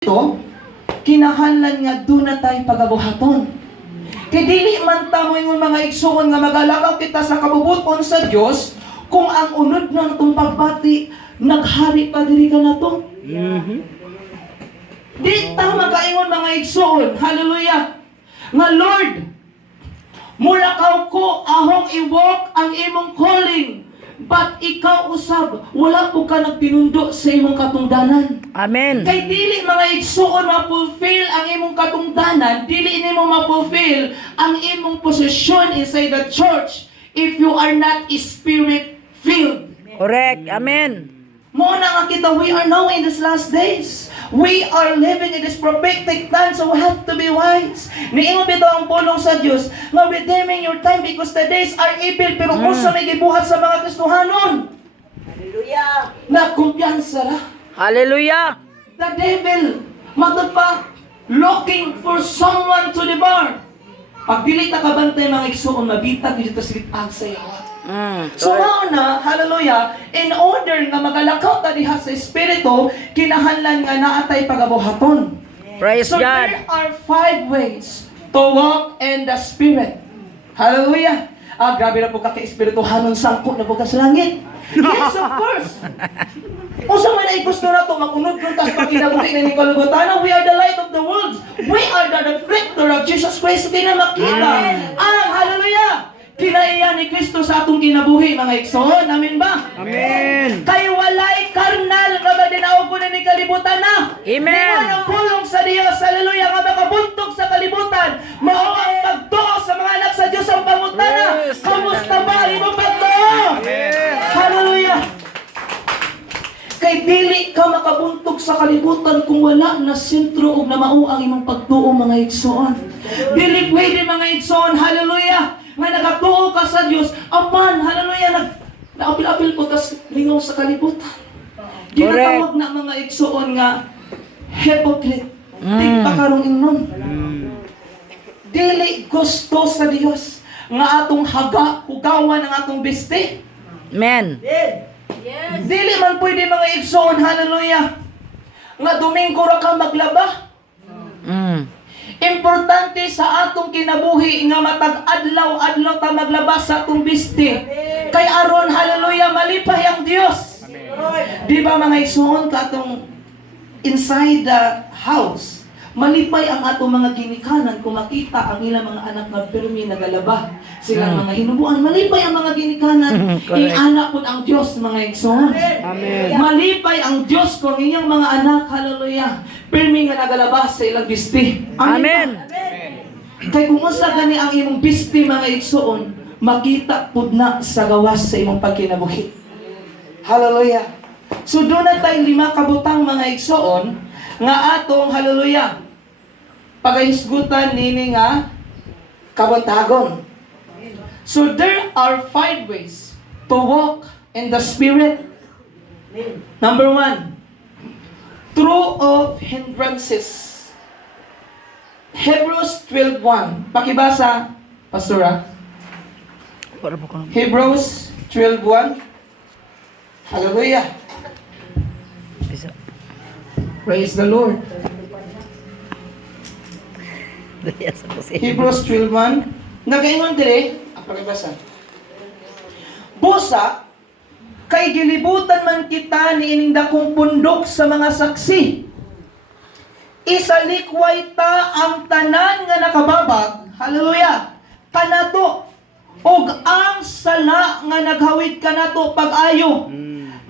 ito, kinahanglan nga doon na tayo pagabuhaton. Kaya dili man tamo yung mga igsuon nga magalakaw kita sa kabubuton sa Dios kung ang unod ng itong pagbati, naghari pa diri ka na to. Di tama kaingon mga igsuon, hallelujah, nga Lord, mulakaw ko ahong i-walk ang imong calling, but ikaw usab, wala po ka nagpinundo sa imong katungdanan. Amen. Kay dili mga igsuon ma-fulfill ang imong katungdanan, dili nimo ma-fulfill ang imong posisyon inside the church if you are not spirit-filled. Correct. Amen. Mo na nga kita, we are now in these last days. We are living in this prophetic time, so we have to be wise. Niingon bito ang pulong sa Diyos, nga redeeming your time because the days are evil, pero usa may gibuhat sa mga Kristohanon. Hallelujah. Na kumpiyansa ra. Hallelujah. The devil, matod pa, looking for someone to devour. Pag dili ta kabantay mga igsuon, mabitag dito sa litag sa yawa. So na, hallelujah, in order nga magalakaw ta diha sa Espiritu, kinahanglan nga naatay pagabuhaton. Praise So God. there are 5 ways to walk in the Spirit. Hallelujah. Grabe na po kaka-espirituhanon sangko na po ka sa langit. Yes, of course. Kung sa man ay gusto na ito, makunod kung tas pagkinabuhi na ni Kalugutana, we are the light of the world. We are the reflector of Jesus Christ. Hindi na makita. Hallelujah. Kinaiya ni Kristo sa atong kinabuhi, mga igsoon. Amen ba? Amen. Kay walay karnal nga ba dinaog ko na ni kalibutan na. Amen. Di ang pulong sa Diyos, hallelujah, nga makabuntog sa kalibutan. Mao ang pagtuo sa mga anak sa Diyos ang pangutana. Yes. Kamusta ba imong pagtuo? Hallelujah. Kay dili ka makabuntog sa kalibutan kung wala na sentro ug na mao ang imong pagtuo, mga igsoon. Dili pwede, mga igsoon, hallelujah, nga nagatuo ka sa Dios, apan hallelujah, naapil-apil po tas lingaw sa kalibutan. Ginatawag na mga igsoon nga hypocrite. Tigpakarong ingnon. Dili gusto sa Dios nga atong hugawan ang atong biste. Amen. Dili man pwede, mga igsoon, hallelujah, nga Domingo ra ka maglaba. Importante sa atong kinabuhi nga matag adlaw-adlaw ta maglabas sa atong biste. Kay aron, hallelujah, malipay ang Dios. Di ba, mga igsoon, katong inside the house, malipay ang atong mga ginikanan kung makita ang ilang mga anak nga pirmi nagalaba. Silang mga hinubuan, malipay ang mga ginikanan. Ianak po ang Diyos, mga igsoon. Amen. Malipay ang Diyos kung inyong mga anak, hallelujah, pirmi nga nagalabas sa ilang bisti. Amen. Kay kung usa gani ang imong bisti, mga igsoon, makita pud na sa gawas sa imong pagkinabuhi. Hallelujah. So doon na tayong 5 kabutang, mga igsoon, nga atong, hallelujah, pagahisgutan nini nga kabantagon. So there are 5 ways to walk in the Spirit. Number 1, through of hindrances. Hebrews 12:1. Pakibasa, Pastora. Hebrews 12:1. Hallelujah. Praise the Lord. Hebrews 12:1. Nagaingon dire, pakibasa. Busa, kay gilibutan man kita ni ining dakong pundok sa mga saksi. Isalikway ta ang tanan nga nakababag, hallelujah, kanato, ug ang sala nga naghawid kanato pag-ayo.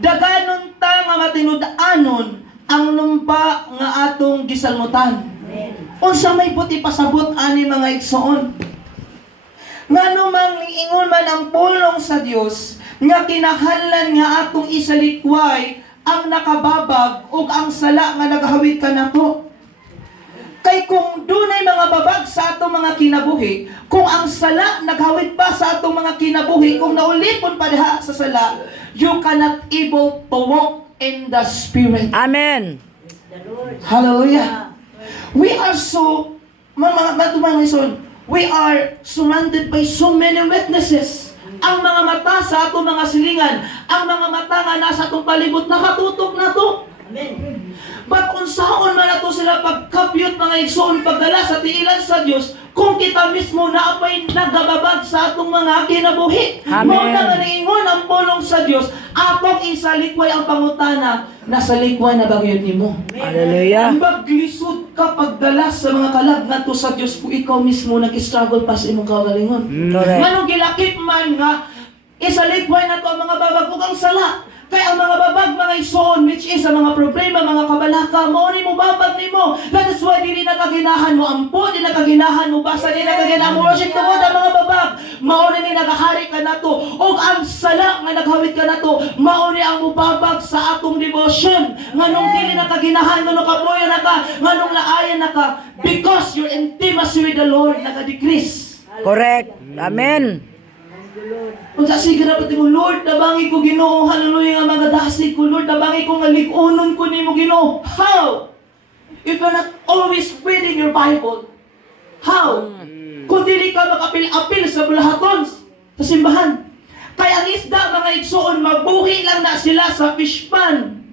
Daganon ta nga matinud-anon ang lumba nga atong gisalmutan. Unsa may puti pasabot ani, mga igsoon? Ngano mang niingon man ang pulong sa Dios nga kinahanglan nga atong isalikway ang nakababag ug ang sala nga naghawid kanato. Kay kung dunay mga babag sa atong mga kinabuhi, kung ang sala naghawid pa sa atong mga kinabuhi, kung naulipon pa diha sa sala, you cannot able to walk in the Spirit. Amen. Hallelujah. We are so, mga son, we are surrounded by so many witnesses. Ang mga mata sa atong mga silingan, ang mga mata nga nasa atong palibot, nakatutok na to. But unsaon man ato sila pagkapyot mga igsoon pagdala sa tiilan sa Dios kung kita mismo naapay nagababag sa atong mga kinabuhi. Amen. Mao na nga niingon ang pulong sa Dios, atong isalikway ang pangutana, nasa likway na bagyod nimo. Hallelujah. Maglisod ka pagdala sa mga kalag ngadto sa Dios kung ikaw mismo nag-struggle pa sa imong kaugalingon. Correct. Manong gilakip man nga isalikway na to ang mga babag ug ang sala. Kaya ang mga babag, mga igsoon, which is ang mga problema, mga kabalaka, mauni mo babag nimo. That is why di nakaginahan mo ampo, di nakaginahan mo basa, di nakaginahan mo worship tungod ang mga babag. Mauni ni nagahari ka na to. O ang sala nga naghawit ka na to, mauni ang mubabag sa atong devotion. Nganong dili nakaginahan, nganong kapoyo na ka, nganong laayan na ka, because your intimacy with the Lord naka-decrease. Correct. Amen. Kung sa sige na pati mo, Lord, nabangi ko Ginoo, hallelujah nga mga dasig ko, Lord, nabangi ko nga ligunon ko ni mo Ginoo. How? If you're not always reading your Bible, how? Kung dili ka makapil-apil sa bulahaton, sa simbahan. Kaya ang isda, mga igsoon, magbuhi lang na sila sa fish pan.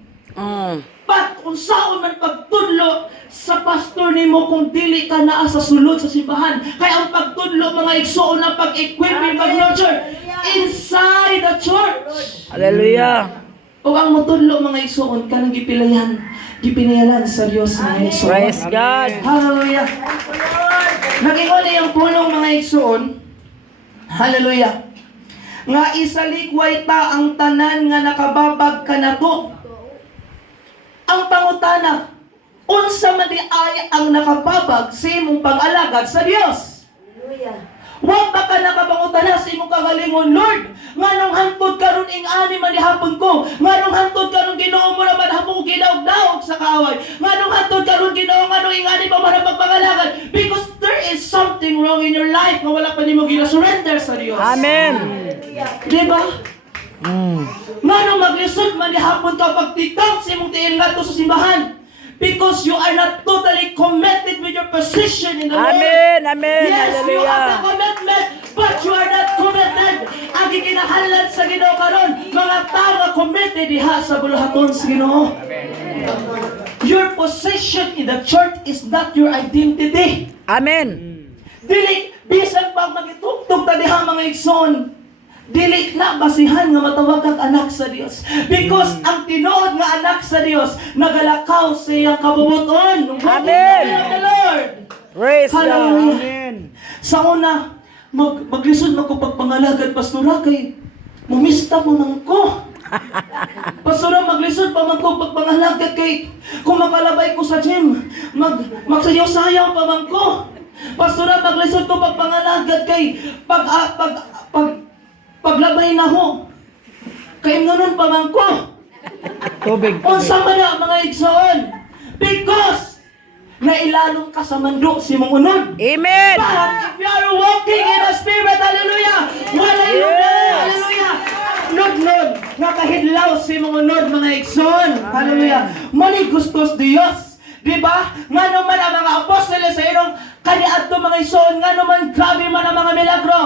But kung saan man pagtudlo sa pastor nimo kung dili ka naa sa sulod sa simbahan. Kaya ang pagtudlo mga igsoon ng pag-equip, pag-nurture inside the church. Hallelujah. O ang mutudlo mga igsoon kanang gipinayalan sa Dios mga igsoon. Praise God. Hallelujah. Nag-ingoli ang pulong mga igsoon. Hallelujah. Nga isalikway ta ang tanan nga nakababag kanato. Ang pangutana, unsa man di ay ang nakababag sa imong pag-alagad sa Dios. Wa ba ka nakapangutana sa imong kagalingon, Lord? Nganong hantod karon ing ani man hapon ko? Nganong hantod karon Ginoo mo naman hapon gidaog-daog sa kaaway? Nganong hantod karon Ginoo nganong ing ani pa man pagpangalagad? Because there is something wrong in your life nga wala pa nimo gina-surrender sa Dios. Amen. Di ba? Nganong maglisod man hapon ka pagtikang sa imong tiil ngadto sa simbahan? Because you are not totally committed with your position in the Lord. Amen. Amen. Yes, you have the Hallelujah. commitment, but you are not committed. Ang gikinahalan sa Ginoo karon, mga tao nga committed diha sa bulahaton sa Ginoo. Your position in the church is not your identity. Amen. Dili bisan pag magitugtog ta diha mga igsoon, dili na basihan nga matawag kang anak sa Dios. Because ang tinuod nga anak sa Dios nagalakaw sa iyang kabubuton. Amen. The Lord. Praise God. Hallelujah. Amen. Sa una, maglisod mo ko pagpangalagad, pastora, kay mumista mo nang ko. Pastora, maglisod pa man ko pagpangalagad, kay kung makalabay ko sa gym, magsayaw-sayaw pa man ko. Pastora, maglisod ko pagpangalagad, kay paglabay na ho. Kay ngayon pa man ko. Tubig. Unsa man na mga igsoon. Because nailalong ka sa mando si mong unod. Amen. But if you are walking in the Spirit, hallelujah, wala yun na, hallelujah. Nod-nod, nakahidlaw si mong unod mga igsoon. Hallelujah. Mali gustos Dios. Diba? Nga naman ang mga apostoles sa irong kaniadto mga igsoon, nga naman grabe man ang mga milagro.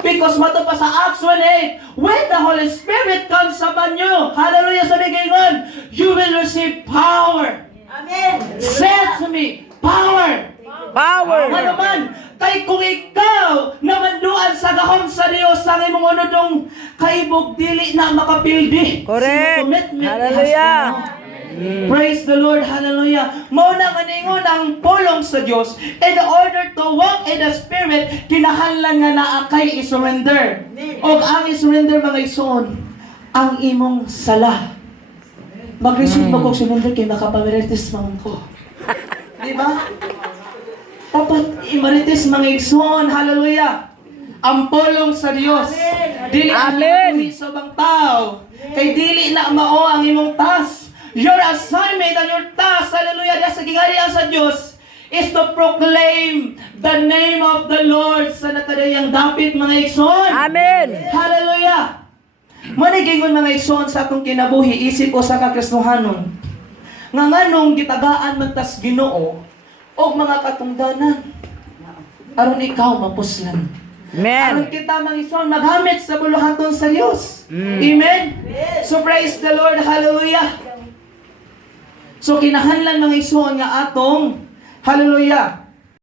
Because mato pa sa Acts 1:8, when the Holy Spirit comes upon you, hallelujah, sabi ngayon, you will receive power. Amen. Said to me, power. Power. Ano man, kay kung ikaw namanduan sa gahom sa Dios, sa imong unodong kaibog dili na makapildi. Correct. Sino commitment Hallelujah. has to know. Praise the Lord, hallelujah. Mao na maningon ang pulong sa Dios. In order to walk in the Spirit, kinahanglan nga naa kay i-surrender. O ang i-surrender mga igsoon, ang imong sala. Mag-receive mo kung surrender kay makapamerites man ko. Di ba? Dapat imarites mga igsoon, hallelujah. Ang pulong sa Dios. Dili Amen. ang sa bang tao. Kay dili na mao ang imong task. Your assignment and your task, hallelujah, sa gingarian sa Diyos, is to proclaim the name of the Lord sa nakadayang dapit mga igsoon. Amen. Hallelujah. Manigingon mga igsoon sa atong kinabuhi, isip ko sa kakristohanon. Nga nganong gitagaan man tas Ginoo o mga katungdanan. Aron ikaw mapuslan. Aron Amen. kita mga igsoon maghamit sa buluhaton sa Dios. Amen. So praise the Lord. Hallelujah. So kinahanglan mga igsoon nga atong hallelujah